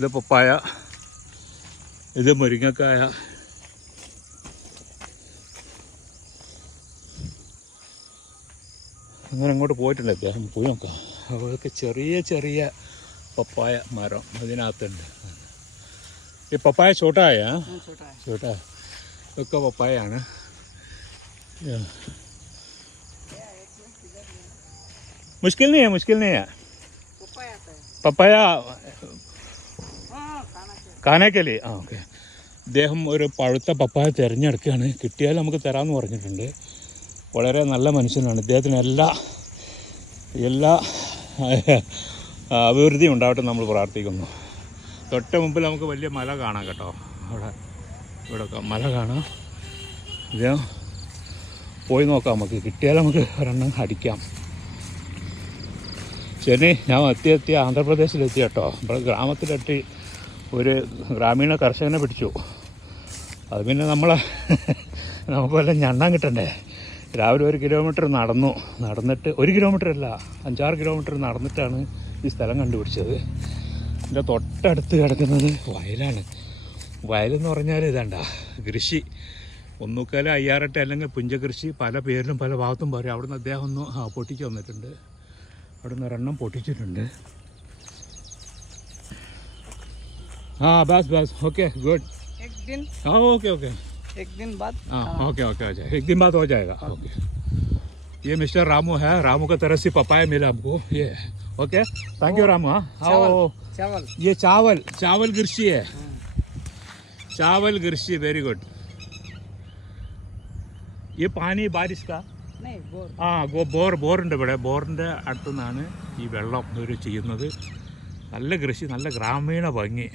ഇത് പപ്പായ, ഇത് മുരിങ്ങക്കായ. അങ്ങനെ അങ്ങോട്ട് പോയിട്ടുണ്ട് അദ്ദേഹം, പോയി നോക്കാം. അവിടെയൊക്കെ ചെറിയ ചെറിയ പപ്പായ മരം അതിനകത്തുണ്ട്. ഈ പപ്പായ ചോട്ടായ ചോട്ടാ ഇതൊക്കെ പപ്പായാണ്. मुश्किल नहीं है പപ്പായ കാനേ के लिए. ആ ഓക്കെ. അദ്ദേഹം ഒരു പഴുത്ത പപ്പായ തിരഞ്ഞെടുക്കുകയാണ്. കിട്ടിയാൽ നമുക്ക് തരാമെന്ന് പറഞ്ഞിട്ടുണ്ട്. വളരെ നല്ല മനുഷ്യനാണ്. ഇദ്ദേഹത്തിന് എല്ലാ അഭിവൃദ്ധിയും ഉണ്ടാവട്ടെ നമ്മൾ പ്രാർത്ഥിക്കുന്നു. തൊട്ട് മുമ്പിൽ നമുക്ക് വലിയ മല കാണാം കേട്ടോ. ഇവിടെ മല കാണാം. ഇത് പോയി നോക്കാം, നമുക്ക് കിട്ടിയാൽ നമുക്ക് ഒരെണ്ണം അടിക്കാം. ശരി, ഞാൻ എത്തി ആന്ധ്രാപ്രദേശിലെത്തി കേട്ടോ. ഇവിടെ ഗ്രാമത്തിലെത്തി ഒരു ഗ്രാമീണ കർഷകനെ പിടിച്ചു. അത് പിന്നെ നമുക്ക് വല്ല ഞണ്ണാൻ കിട്ടണ്ടേ. രാവിലെ 1 കിലോമീറ്റർ നടന്നിട്ട് 1 കിലോമീറ്റർ അല്ല 5-6 കിലോമീറ്റർ നടന്നിട്ടാണ് ഈ സ്ഥലം കണ്ടുപിടിച്ചത്. ഇതിൻ്റെ തൊട്ടടുത്ത് കിടക്കുന്നത് വയലാണ്. വയലെന്ന് പറഞ്ഞാൽ ഇതാണ്ട കൃഷി, ഒന്നുക്കാല അയ്യാറട്ട് അല്ലെങ്കിൽ പുഞ്ചകൃഷി, പല പേരിലും പല ഭാഗത്തും പറയും. അവിടുന്ന് അദ്ദേഹം ഒന്ന് പൊട്ടിച്ച് വന്നിട്ടുണ്ട്. അവിടുന്ന് ഒരെണ്ണം പൊട്ടിച്ചിട്ടുണ്ട്. बस ओके गुड. एक दिन ओके एक दिन बाद ओके आ जाए, एक दिन बाद हो जाएगा. ओके. ये मिस्टर रामू है. रामू का तरफ से पपाया मिला हमको. ये ओके, थैंक यू रामू. चावल ये चावल कृषि है. चावल कृषि वेरी गुड. ये पानी बारिश का ബോറുണ്ട് ഇവിടെ. ബോറിൻ്റെ അടുത്തു നിന്നാണ് ഈ വെള്ളം ഇവർ ചെയ്യുന്നത്. നല്ല കൃഷി, നല്ല ഗ്രാമീണ ഭംഗി.